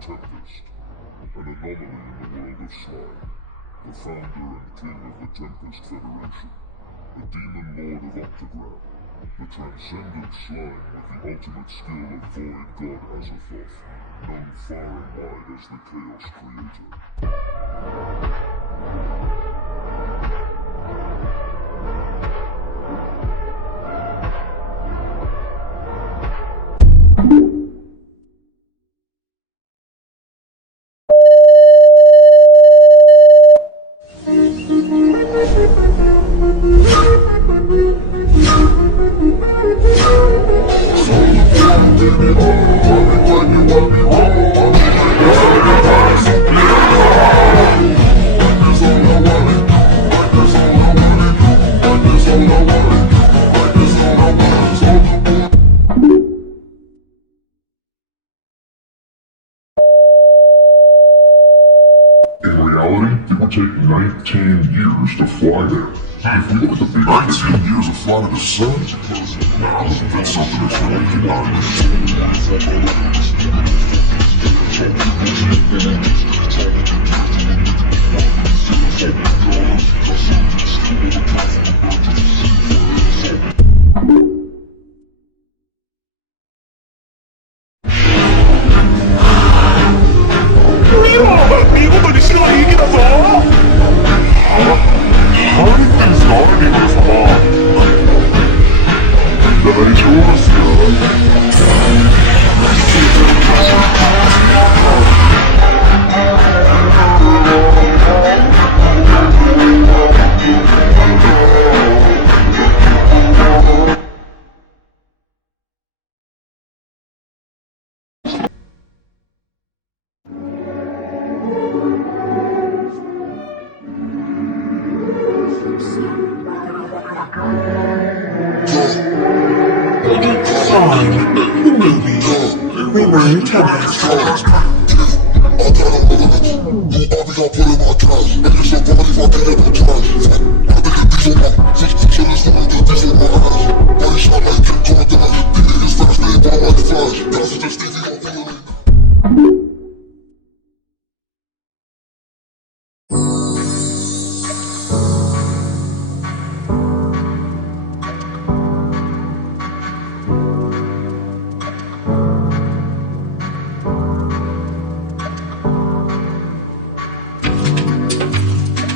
Tempest, an anomaly in the world of slime, the founder and king of the Tempest Federation, the demon lord of Octagram, the transcendent slime with the ultimate skill of Void God Azathoth, known far and wide as the Chaos Creator. In reality, it would take 19 years to fly there. If we look at the big 19 years of flying to the sun, that's something that's really 미국을 시간을 이기면서 Everything's not in this hall. Nice horse, Movie. Rimuru tempest.